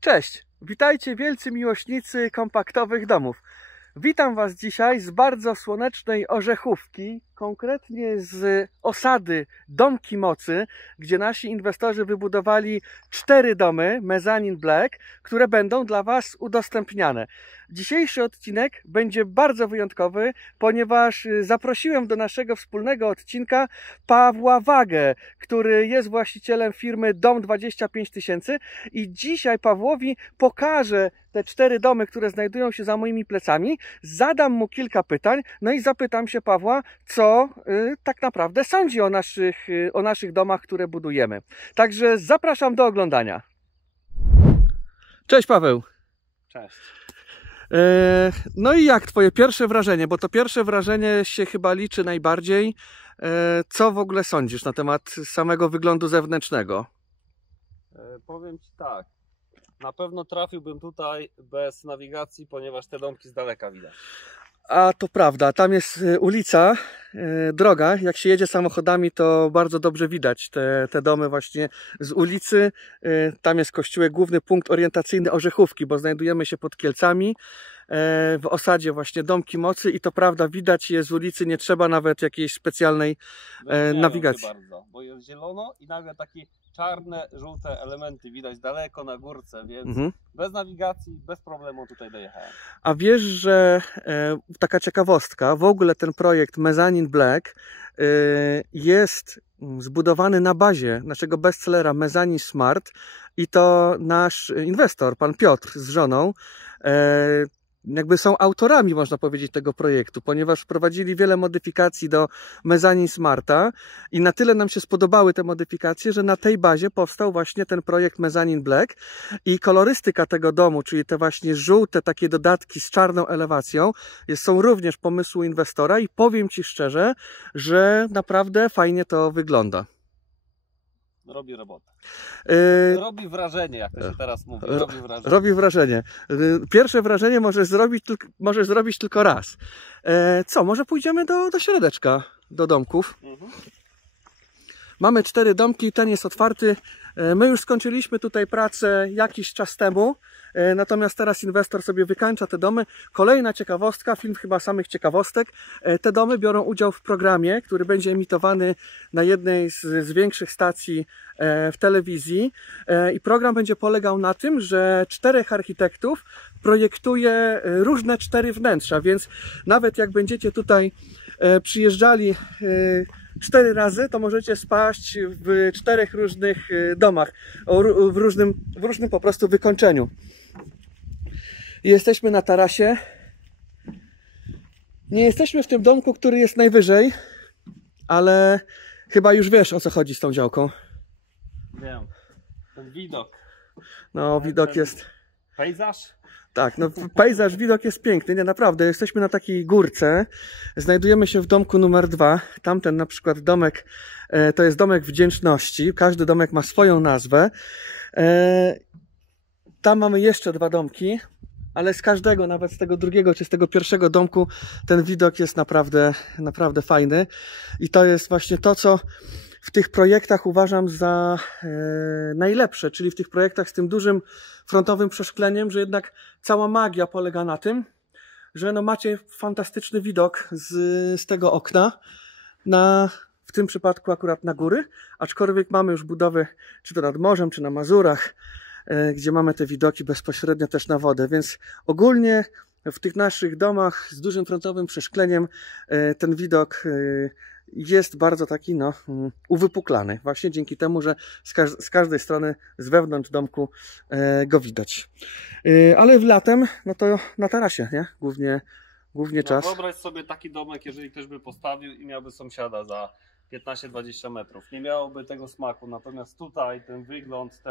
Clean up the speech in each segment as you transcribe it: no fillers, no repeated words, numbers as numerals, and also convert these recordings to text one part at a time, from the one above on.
Cześć, witajcie wielcy miłośnicy kompaktowych domów. Witam Was dzisiaj z bardzo słonecznej Orzechówki, konkretnie z osady Domki Mocy, gdzie nasi inwestorzy wybudowali 4 domy Mezzanine Black, które będą dla Was udostępniane. Dzisiejszy odcinek będzie bardzo wyjątkowy, ponieważ zaprosiłem do naszego wspólnego odcinka Pawła Wagę, który jest właścicielem firmy Dom 25 000 i dzisiaj Pawłowi pokażę te 4 domy, które znajdują się za moimi plecami, zadam mu kilka pytań, no i zapytam się Pawła, co tak naprawdę sądzi o naszych domach, które budujemy. Także zapraszam do oglądania. Cześć Paweł. Cześć. No i jak Twoje pierwsze wrażenie, bo to pierwsze wrażenie się chyba liczy najbardziej. Co w ogóle sądzisz na temat samego wyglądu zewnętrznego? Powiem Ci tak, na pewno trafiłbym tutaj bez nawigacji, ponieważ te domki z daleka widać. A to prawda, tam jest ulica, droga, jak się jedzie samochodami, to bardzo dobrze widać te domy właśnie z ulicy. Tam jest kościółek, główny punkt orientacyjny Orzechówki, bo znajdujemy się pod Kielcami, w osadzie właśnie Domki Mocy i to prawda, widać je z ulicy, nie trzeba nawet jakiejś specjalnej nawigacji. Bardzo, bo jest zielono i nagle takie czarne, żółte elementy widać daleko na górce, więc bez nawigacji, bez problemu tutaj dojechałem. A wiesz, że taka ciekawostka, w ogóle ten projekt Mezzanine Black jest zbudowany na bazie naszego bestsellera Mezzanine Smart i to nasz inwestor, pan Piotr z żoną, jakby są autorami, można powiedzieć, tego projektu, ponieważ wprowadzili wiele modyfikacji do Mezzanine Smarta i na tyle nam się spodobały te modyfikacje, że na tej bazie powstał właśnie ten projekt Mezzanine Black i kolorystyka tego domu, czyli te właśnie żółte takie dodatki z czarną elewacją, są również pomysłu inwestora i powiem Ci szczerze, że naprawdę fajnie to wygląda. Robi robotę. Robi wrażenie, jak to się teraz mówi. Robi wrażenie. Robi wrażenie. Pierwsze wrażenie możesz zrobić tylko raz. Co, może pójdziemy do środeczka, do domków. Mamy 4 domki, ten jest otwarty. My już skończyliśmy tutaj pracę jakiś czas temu, natomiast teraz inwestor sobie wykańcza te domy. Kolejna ciekawostka, film chyba samych ciekawostek. Te domy biorą udział w programie, który będzie emitowany na jednej z większych stacji w telewizji i program będzie polegał na tym, że 4 architektów projektuje różne 4 wnętrza, więc nawet jak będziecie tutaj przyjeżdżali 4 razy, to możecie spaść w 4 różnych domach, w różnym po prostu wykończeniu. Jesteśmy na tarasie. Nie jesteśmy w tym domku, który jest najwyżej, ale chyba już wiesz, o co chodzi z tą działką. Wiem. Ten widok. No, widok jest... Pejzaż? Tak, no pejzaż, widok jest piękny, nie, naprawdę, jesteśmy na takiej górce, znajdujemy się w domku numer 2, tamten na przykład domek, to jest domek wdzięczności, każdy domek ma swoją nazwę, tam mamy jeszcze 2 domki, ale z każdego, nawet z tego drugiego czy z tego pierwszego domku, ten widok jest naprawdę fajny i to jest właśnie to, co w tych projektach uważam za najlepsze, czyli w tych projektach z tym dużym frontowym przeszkleniem, że jednak cała magia polega na tym, że no macie fantastyczny widok z tego okna w tym przypadku akurat na góry, aczkolwiek mamy już budowy czy to nad morzem, czy na Mazurach, gdzie mamy te widoki bezpośrednio też na wodę, więc ogólnie w tych naszych domach z dużym frontowym przeszkleniem ten widok jest bardzo taki uwypuklany, właśnie dzięki temu, że z każdej strony z wewnątrz domku go widać. Ale latem, no to na tarasie, nie? Głównie czas. Wyobraź sobie taki domek, jeżeli ktoś by postawił i miałby sąsiada za 15-20 metrów. Nie miałoby tego smaku, natomiast tutaj ten wygląd,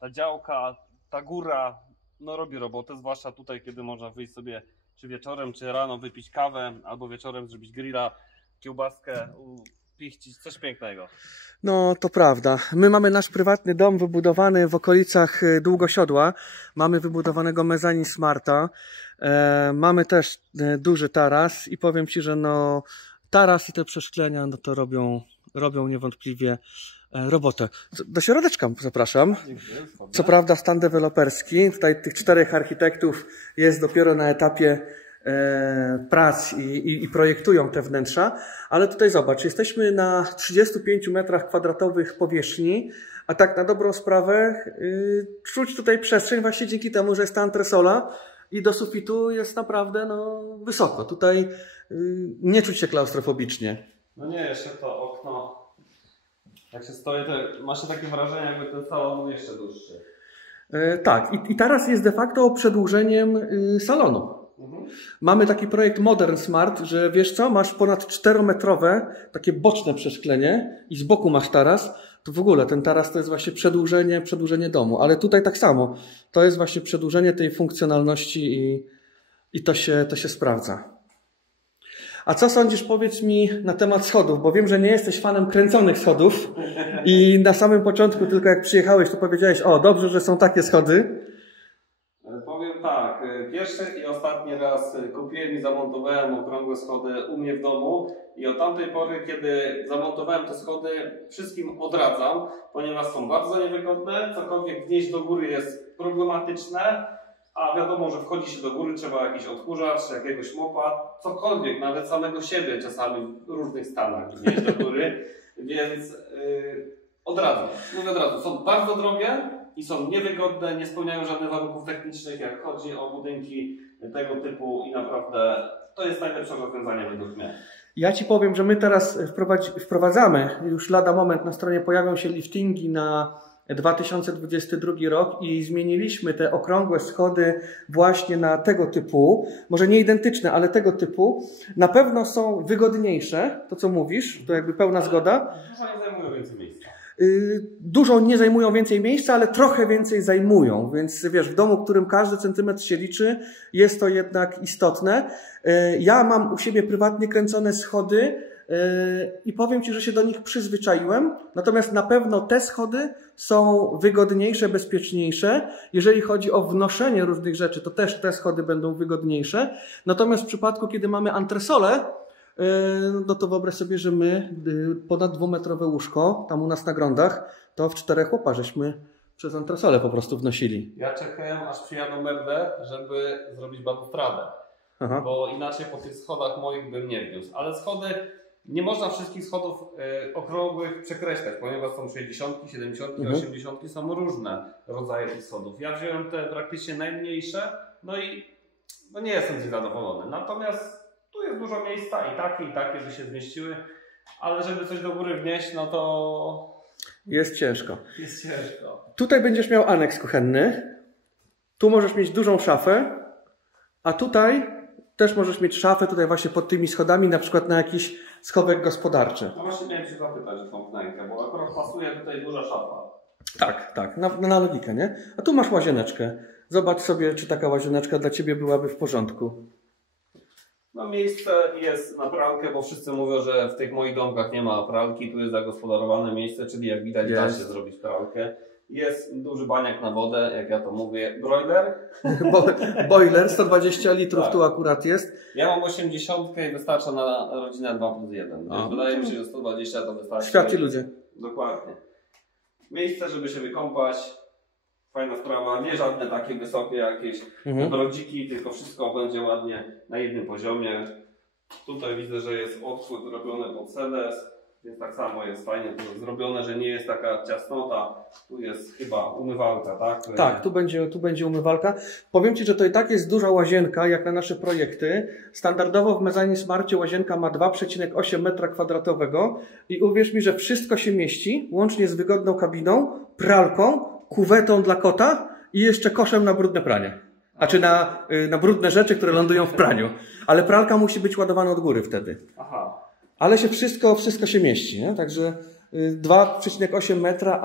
ta działka, ta góra, no robi robotę, zwłaszcza tutaj, kiedy można wyjść sobie czy wieczorem, czy rano wypić kawę, albo wieczorem zrobić grilla, kiełbaskę, pichcić, coś pięknego. No to prawda. My mamy nasz prywatny dom wybudowany w okolicach Długosiodła. Mamy wybudowanego Mezzanine Smarta. Mamy też duży taras i powiem Ci, że no taras i te przeszklenia no to robią niewątpliwie robotę. Do środeczka zapraszam. Dziękuję. Co prawda stan deweloperski, tutaj tych 4 architektów jest dopiero na etapie prac i projektują te wnętrza, ale tutaj zobacz, jesteśmy na 35 metrach kwadratowych powierzchni, a tak na dobrą sprawę czuć tutaj przestrzeń właśnie dzięki temu, że jest ta antresola i do sufitu jest naprawdę wysoko. Tutaj nie czuć się klaustrofobicznie. No nie, jeszcze to okno, jak się stoi, to ma się takie wrażenie, jakby ten salon był jeszcze dłuższy. Tak, i teraz jest de facto przedłużeniem salonu. Mamy taki projekt Modern Smart, że wiesz co, masz ponad 4-metrowe takie boczne przeszklenie i z boku masz taras, to w ogóle ten taras to jest właśnie przedłużenie domu, ale tutaj tak samo, to jest właśnie przedłużenie tej funkcjonalności i to się sprawdza. A co sądzisz, powiedz mi, na temat schodów, bo wiem, że nie jesteś fanem kręconych schodów i na samym początku, tylko jak przyjechałeś, to powiedziałeś, o dobrze, że są takie schody. Powiem tak, pierwszy i ostatni raz kupiłem i zamontowałem okrągłe schody u mnie w domu i od tamtej pory, kiedy zamontowałem te schody, wszystkim odradzam, ponieważ są bardzo niewygodne, cokolwiek wnieść do góry jest problematyczne, a wiadomo, że wchodzi się do góry, trzeba jakiś odkurzacz, jakiegoś mopa, cokolwiek, nawet samego siebie czasami w różnych stanach wnieść do góry, więc odradzam. Mówię od razu, są bardzo drogie i są niewygodne, nie spełniają żadnych warunków technicznych, jak chodzi o budynki tego typu i naprawdę to jest najlepsze rozwiązanie według mnie. Ja Ci powiem, że my teraz wprowadzamy, już lada moment na stronie pojawią się liftingi na 2022 rok i zmieniliśmy te okrągłe schody właśnie na tego typu, może nie identyczne, ale tego typu. Na pewno są wygodniejsze, to co mówisz, to jakby pełna zgoda. Dużo nie zajmują więcej miejsca. Dużo nie zajmują więcej miejsca, ale trochę więcej zajmują, więc wiesz, w domu, w którym każdy centymetr się liczy, jest to jednak istotne. Ja mam u siebie prywatnie kręcone schody i powiem Ci, że się do nich przyzwyczaiłem, natomiast na pewno te schody są wygodniejsze, bezpieczniejsze. Jeżeli chodzi o wnoszenie różnych rzeczy, to też te schody będą wygodniejsze. Natomiast w przypadku, kiedy mamy antresolę, no to wyobraź sobie, że my ponad 2-metrowe łóżko, tam u nas na Grądach, to w 4 chłopa żeśmy przez antresolę po prostu wnosili. Ja czekałem, aż przyjadą meble, żeby zrobić balustradę, bo inaczej po tych schodach moich bym nie wniósł. Ale schody, nie można wszystkich schodów okrągłych przekreślać, ponieważ są 60, 70, 80, są różne rodzaje tych schodów. Ja wziąłem te praktycznie najmniejsze, no i nie jestem z nich zadowolony. Natomiast tu jest dużo miejsca i takie, by się zmieściły, ale żeby coś do góry wnieść, no to jest ciężko. Jest ciężko. Tutaj będziesz miał aneks kuchenny, tu możesz mieć dużą szafę, a tutaj też możesz mieć szafę tutaj właśnie pod tymi schodami, na przykład na jakiś schowek gospodarczy. No właśnie miałem się zapytać o tą wnękę, bo akurat pasuje tutaj duża szafa. Tak, na logikę, nie? A tu masz łazieneczkę. Zobacz sobie, czy taka łazieneczka dla Ciebie byłaby w porządku. No miejsce jest na pralkę, bo wszyscy mówią, że w tych moich domkach nie ma pralki. Tu jest zagospodarowane miejsce, czyli jak widać da się zrobić pralkę. Jest duży baniak na wodę, jak ja to mówię, broiler. Boiler, 120 litrów tak. Tu akurat jest. Ja mam 80 i wystarcza na rodzinę 2+1. Więc wydaje mi się, że 120 to wystarczy. Światli ludzie. Dokładnie. Miejsce, żeby się wykąpać. Fajna sprawa, nie żadne takie wysokie jakieś brodziki, tylko wszystko będzie ładnie na jednym poziomie. Tutaj widzę, że jest odchód robiony pod sedes, więc tak samo jest fajnie to zrobione, że nie jest taka ciasnota. Tu jest chyba umywalka, tak? Tak, tu będzie umywalka. Powiem Ci, że to i tak jest duża łazienka, jak na nasze projekty. Standardowo w Mezzanine Smarcie łazienka ma 2,8 m2 i uwierz mi, że wszystko się mieści, łącznie z wygodną kabiną, pralką, kuwetą dla kota i jeszcze koszem na brudne pranie. A czy na brudne rzeczy, które lądują w praniu. Ale pralka musi być ładowana od góry wtedy. Aha. Ale się wszystko się mieści, nie? Także 2,8 metra,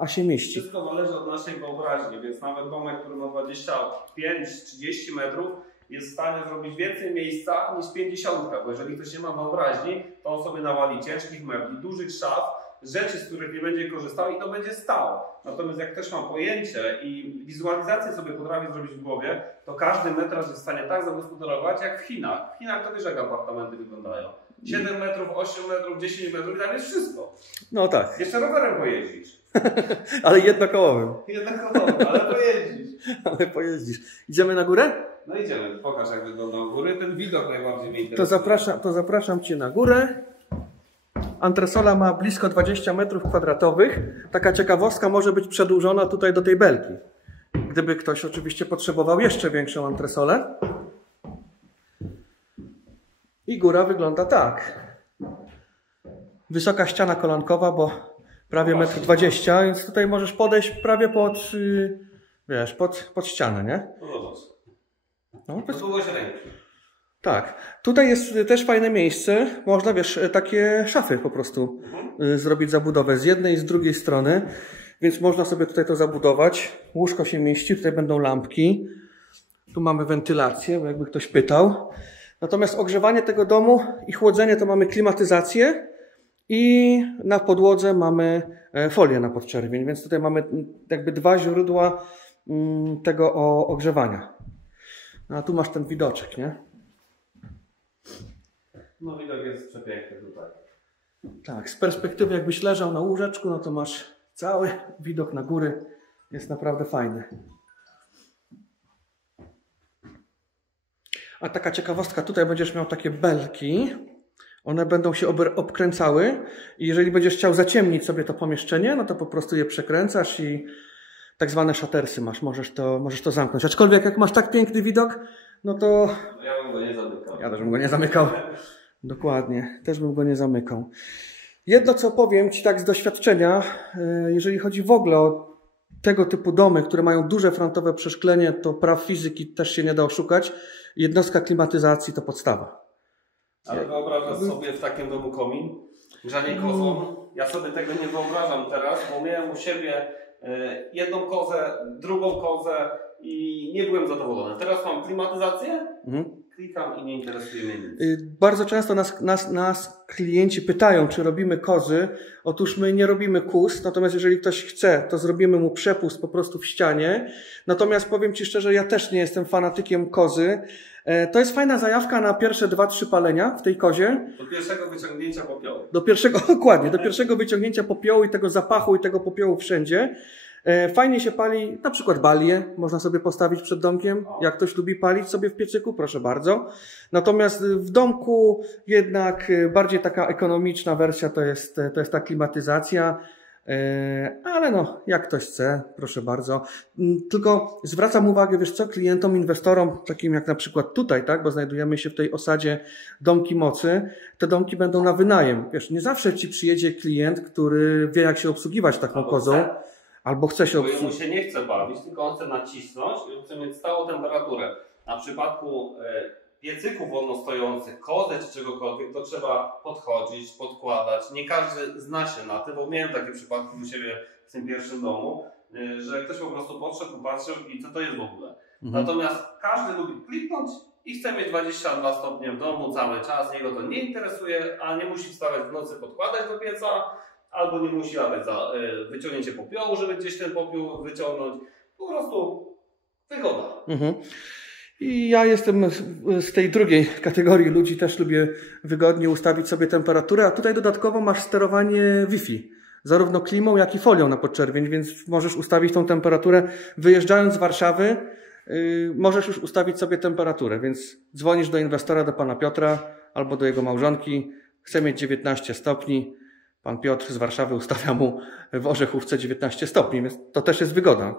a się mieści. Wszystko zależy od naszej wyobraźni, więc nawet domek, który ma 25-30 metrów, jest w stanie zrobić więcej miejsca niż 50, bo jeżeli ktoś nie ma wyobraźni, to on sobie nawali ciężkich mebli, dużych szaf, rzeczy, z których nie będzie korzystał i to będzie stał. Natomiast jak ktoś ma pojęcie i wizualizację sobie potrafi zrobić w głowie, to każdy metraż jest w stanie tak zagospodarować jak w Chinach. W Chinach to wiesz, jak apartamenty wyglądają. 7 metrów, 8 metrów, 10 metrów i tam jest wszystko. No tak. Jeszcze rowerem pojeździsz. Ale jednokołowym. Jednokołowym, ale pojeździsz. Ale pojeździsz. Idziemy na górę? No idziemy, pokaż jak wygląda u góry. Ten widok najbardziej mnie interesuje. To zapraszam Cię na górę. Antresola ma blisko 20 metrów kwadratowych. Taka ciekawostka może być przedłużona tutaj do tej belki. Gdyby ktoś oczywiście potrzebował jeszcze większą antresolę. I góra wygląda tak. Wysoka ściana kolankowa, bo prawie 1,20 m, więc tutaj możesz podejść prawie pod, wiesz, pod ścianę, nie? No, to długość ręki. Tak. Tutaj jest też fajne miejsce. Można, wiesz, takie szafy po prostu zrobić zabudowę z jednej i z drugiej strony. Więc można sobie tutaj to zabudować. Łóżko się mieści, tutaj będą lampki. Tu mamy wentylację, jakby ktoś pytał. Natomiast ogrzewanie tego domu i chłodzenie to mamy klimatyzację i na podłodze mamy folię na podczerwień. Więc tutaj mamy jakby dwa źródła tego ogrzewania. A tu masz ten widoczek, nie? No widok jest przepiękny tutaj. Tak, z perspektywy jakbyś leżał na łóżeczku, no to masz cały widok na góry. Jest naprawdę fajny. A taka ciekawostka, tutaj będziesz miał takie belki. One będą się obkręcały i jeżeli będziesz chciał zaciemnić sobie to pomieszczenie, no to po prostu je przekręcasz i tak zwane shutersy masz, możesz to zamknąć. Aczkolwiek jak masz tak piękny widok, no to... Ja bym go nie zamykał. Ja też bym go nie zamykał. Dokładnie, też bym go nie zamykał. Jedno co powiem Ci tak z doświadczenia, jeżeli chodzi w ogóle o tego typu domy, które mają duże frontowe przeszklenie, to praw fizyki też się nie da oszukać. Jednostka klimatyzacji to podstawa. Ale wyobrażasz sobie w takim domu komin? Grzanie kozą? Ja sobie tego nie wyobrażam teraz, bo miałem u siebie jedną kozę, drugą kozę i nie byłem zadowolony. Teraz mam klimatyzację, klikam i nie interesuje mnie nic. Bardzo często nas klienci pytają, czy robimy kozy. Otóż my nie robimy kóz, natomiast jeżeli ktoś chce, to zrobimy mu przepust po prostu w ścianie. Natomiast powiem Ci szczerze, ja też nie jestem fanatykiem kozy. To jest fajna zajawka na pierwsze 2-3 palenia w tej kozie. Do pierwszego wyciągnięcia popiołu. Dokładnie, do pierwszego wyciągnięcia popiołu i tego zapachu i tego popiołu wszędzie. Fajnie się pali, na przykład balię można sobie postawić przed domkiem. Jak ktoś lubi palić sobie w piecyku, proszę bardzo. Natomiast w domku jednak bardziej taka ekonomiczna wersja to jest ta klimatyzacja. Ale no, jak ktoś chce, proszę bardzo. Tylko zwracam uwagę, wiesz co, klientom, inwestorom, takim jak na przykład tutaj, tak, bo znajdujemy się w tej osadzie Domki Mocy, te domki będą na wynajem. Wiesz, nie zawsze Ci przyjedzie klient, który wie, jak się obsługiwać taką kozą. Albo chce się obsługiwać. Bo mu się nie chce bawić, tylko on chce nacisnąć i chce mieć stałą temperaturę. Na przypadku piecyków wolnostojących, kozy czy czegokolwiek, to trzeba podchodzić, podkładać. Nie każdy zna się na tym, bo miałem takie przypadki u siebie w tym pierwszym domu, że ktoś po prostu podszedł, popatrzył i co to jest w ogóle. Natomiast każdy lubi kliknąć i chce mieć 22 stopnie w domu cały czas, niego to nie interesuje, a nie musi wstawać w nocy, podkładać do pieca, albo nie musi latać za wyciągnięcie popiołu, żeby gdzieś ten popiół wyciągnąć. Po prostu wygoda. I ja jestem z tej drugiej kategorii ludzi, też lubię wygodnie ustawić sobie temperaturę, a tutaj dodatkowo masz sterowanie Wi-Fi, zarówno klimą, jak i folią na podczerwień, więc możesz ustawić tą temperaturę. Wyjeżdżając z Warszawy, możesz już ustawić sobie temperaturę, więc dzwonisz do inwestora, do pana Piotra albo do jego małżonki, chce mieć 19 stopni, pan Piotr z Warszawy ustawia mu w Orzechówce 19 stopni, więc to też jest wygoda.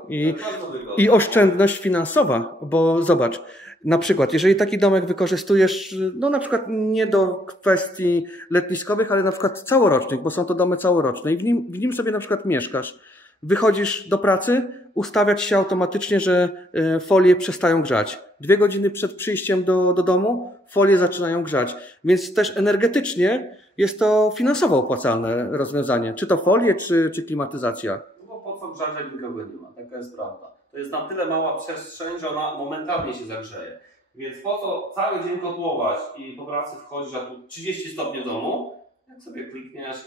I oszczędność finansowa, bo zobacz, na przykład, jeżeli taki domek wykorzystujesz, no na przykład nie do kwestii letniskowych, ale na przykład całorocznych, bo są to domy całoroczne i w nim sobie na przykład mieszkasz, wychodzisz do pracy, ustawiać się automatycznie, że folie przestają grzać. 2 godziny przed przyjściem do domu folie zaczynają grzać, więc też energetycznie jest to finansowo opłacalne rozwiązanie. Czy to folie, czy klimatyzacja? No bo po co grzać, jak nikogo nie ma? Taka jest prawda. To jest na tyle mała przestrzeń, że ona momentalnie się zagrzeje. Więc po co cały dzień kotłować i po pracy wchodzisz, a tu 30 stopni w domu, jak sobie klikniesz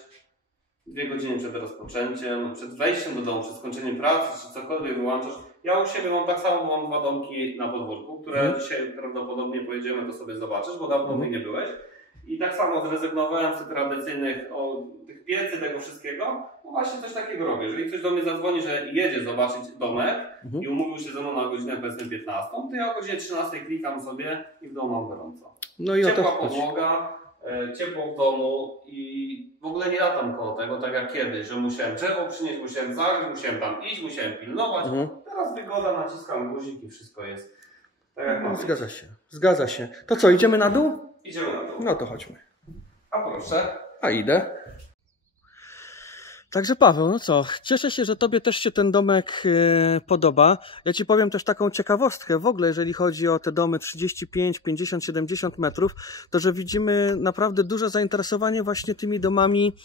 2 godziny przed rozpoczęciem, przed wejściem do domu, przed skończeniem pracy, czy cokolwiek wyłączasz. Ja u siebie mam tak samo, bo mam 2 domki na podwórku, które dzisiaj prawdopodobnie pojedziemy, to sobie zobaczysz, bo dawno nie byłeś. I tak samo zrezygnowałem z tych tradycyjnych, tych piecy, tego wszystkiego. No właśnie coś takiego robię. Jeżeli ktoś do mnie zadzwoni, że jedzie zobaczyć domek i umówił się ze mną na godzinę powiedzmy 15, to ja o godzinie 13 klikam sobie i w domu mam gorąco. No i ciepła podłoga, ciepło w domu i w ogóle nie latam koło tego, tak jak kiedyś, że musiałem drzewo przynieść, musiałem zagryźć, musiałem tam iść, musiałem pilnować. Teraz wygoda, naciskam guzik i wszystko jest tak jak ma. Zgadza się, zgadza się. To co, idziemy na dół? Idziemy na dół. No to chodźmy. A proszę. A idę. Także Paweł, no co, cieszę się, że Tobie też się ten domek podoba. Ja Ci powiem też taką ciekawostkę w ogóle, jeżeli chodzi o te domy 35, 50, 70 metrów, to że widzimy naprawdę duże zainteresowanie właśnie tymi domami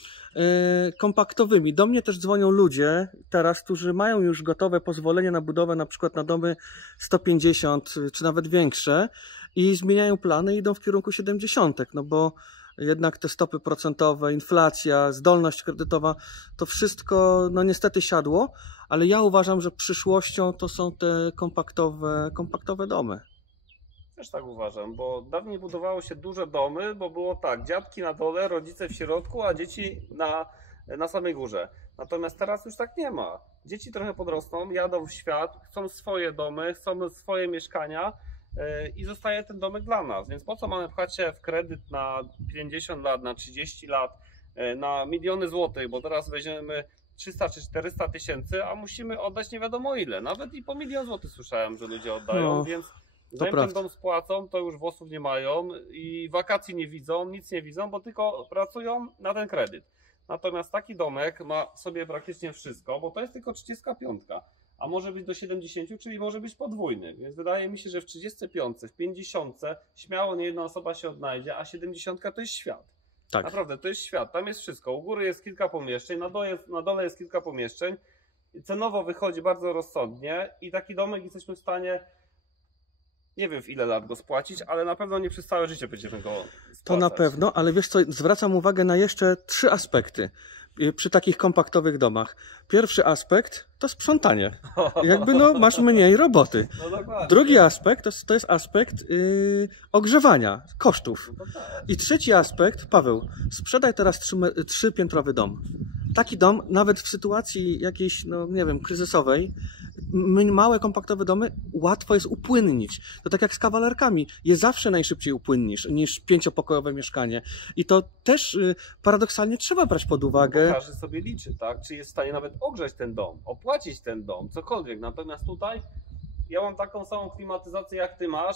kompaktowymi. Do mnie też dzwonią ludzie teraz, którzy mają już gotowe pozwolenie na budowę na przykład na domy 150 czy nawet większe i zmieniają plany i idą w kierunku 70, no bo jednak te stopy procentowe, inflacja, zdolność kredytowa, to wszystko no niestety siadło, ale ja uważam, że przyszłością to są te kompaktowe domy. Też tak uważam, bo dawniej budowało się duże domy, bo było tak, dziadki na dole, rodzice w środku, a dzieci na samej górze. Natomiast teraz już tak nie ma. Dzieci trochę podrosną, jadą w świat, chcą swoje domy, chcą swoje mieszkania, i zostaje ten domek dla nas, więc po co mamy pchać się w kredyt na 50 lat, na 30 lat, na miliony złotych, bo teraz weźmiemy 300 czy 400 tysięcy, a musimy oddać nie wiadomo ile, nawet i po 1 000 000 złotych słyszałem, że ludzie oddają, więc zanim ten dom spłacą, to już włosów nie mają i wakacji nie widzą, nic nie widzą, bo tylko pracują na ten kredyt. Natomiast taki domek ma w sobie praktycznie wszystko, bo to jest tylko 35. A może być do 70, czyli może być podwójny. Więc wydaje mi się, że w 35, w 50 śmiało nie jedna osoba się odnajdzie, a 70 to jest świat. Tak. Naprawdę, to jest świat. Tam jest wszystko. U góry jest kilka pomieszczeń, na dole jest kilka pomieszczeń. Cenowo wychodzi bardzo rozsądnie i taki domek jesteśmy w stanie, nie wiem w ile lat go spłacić, ale na pewno nie przez całe życie będziemy go spłacać. To na pewno, ale wiesz co, zwracam uwagę na jeszcze 3 aspekty przy takich kompaktowych domach. Pierwszy aspekt to sprzątanie. Jakby no masz mniej roboty. No drugi aspekt to jest aspekt ogrzewania, kosztów. No tak. I trzeci aspekt, Paweł, sprzedaj teraz 3-piętrowy dom. Taki dom, nawet w sytuacji jakiejś, no nie wiem, kryzysowej, małe, kompaktowe domy łatwo jest upłynnić. To tak jak z kawalerkami. Je zawsze najszybciej upłynnisz niż 5-pokojowe mieszkanie. I to też paradoksalnie trzeba brać pod uwagę. Bo każdy sobie liczy, tak? Czy jest w stanie nawet ogrzać ten dom, opłacić ten dom, cokolwiek. Natomiast tutaj ja mam taką samą klimatyzację jak ty masz.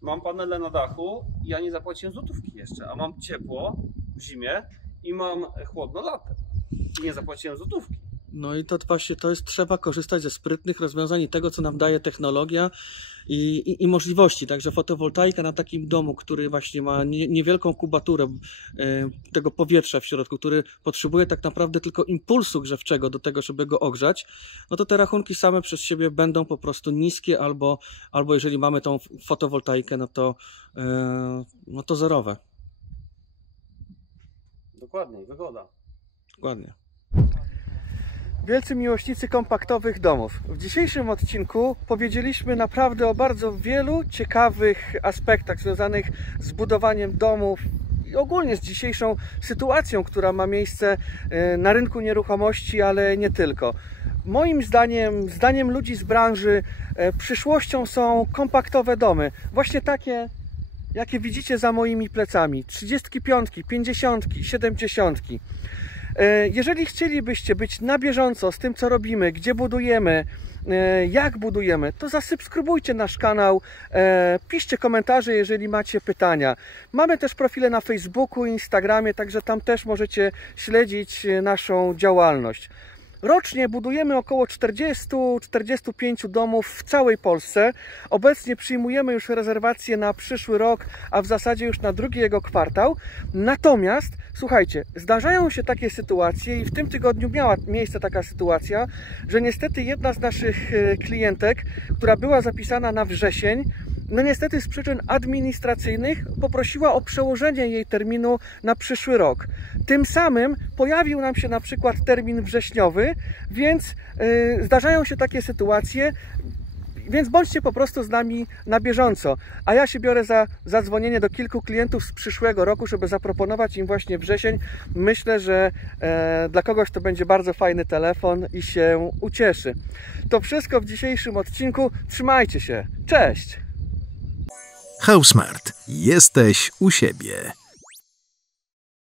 Mam panele na dachu i ja nie zapłaciłem złotówki jeszcze, a mam ciepło w zimie i mam chłodno latem. I nie zapłaciłem złotówki. No i to właśnie trzeba korzystać ze sprytnych rozwiązań i tego, co nam daje technologia i możliwości. Także fotowoltaika na takim domu, który właśnie ma niewielką kubaturę tego powietrza w środku, który potrzebuje tak naprawdę tylko impulsu grzewczego do tego, żeby go ogrzać, no to te rachunki same przez siebie będą po prostu niskie albo jeżeli mamy tą fotowoltaikę, no to zerowe. Dokładnie, wygoda. Dokładnie. Wielcy miłośnicy kompaktowych domów. W dzisiejszym odcinku powiedzieliśmy naprawdę o bardzo wielu ciekawych aspektach związanych z budowaniem domów i ogólnie z dzisiejszą sytuacją, która ma miejsce na rynku nieruchomości, ale nie tylko. Moim zdaniem ludzi z branży, przyszłością są kompaktowe domy. Właśnie takie, jakie widzicie za moimi plecami. 35, 50, 70. Jeżeli chcielibyście być na bieżąco z tym, co robimy, gdzie budujemy, jak budujemy, to zasubskrybujcie nasz kanał, piszcie komentarze, jeżeli macie pytania. Mamy też profile na Facebooku i Instagramie, także tam też możecie śledzić naszą działalność. Rocznie budujemy około 40-45 domów w całej Polsce. Obecnie przyjmujemy już rezerwacje na przyszły rok, a w zasadzie już na drugi jego kwartał. Natomiast, słuchajcie, zdarzają się takie sytuacje i w tym tygodniu miała miejsce taka sytuacja, że niestety jedna z naszych klientek, która była zapisana na wrzesień, no niestety z przyczyn administracyjnych poprosiła o przełożenie jej terminu na przyszły rok. Tym samym pojawił nam się na przykład termin wrześniowy, więc zdarzają się takie sytuacje. Więc bądźcie po prostu z nami na bieżąco. A ja się biorę za zadzwonienie do kilku klientów z przyszłego roku, żeby zaproponować im właśnie wrzesień. Myślę, że dla kogoś to będzie bardzo fajny telefon i się ucieszy. To wszystko w dzisiejszym odcinku. Trzymajcie się. Cześć! Housemart. Jesteś u siebie.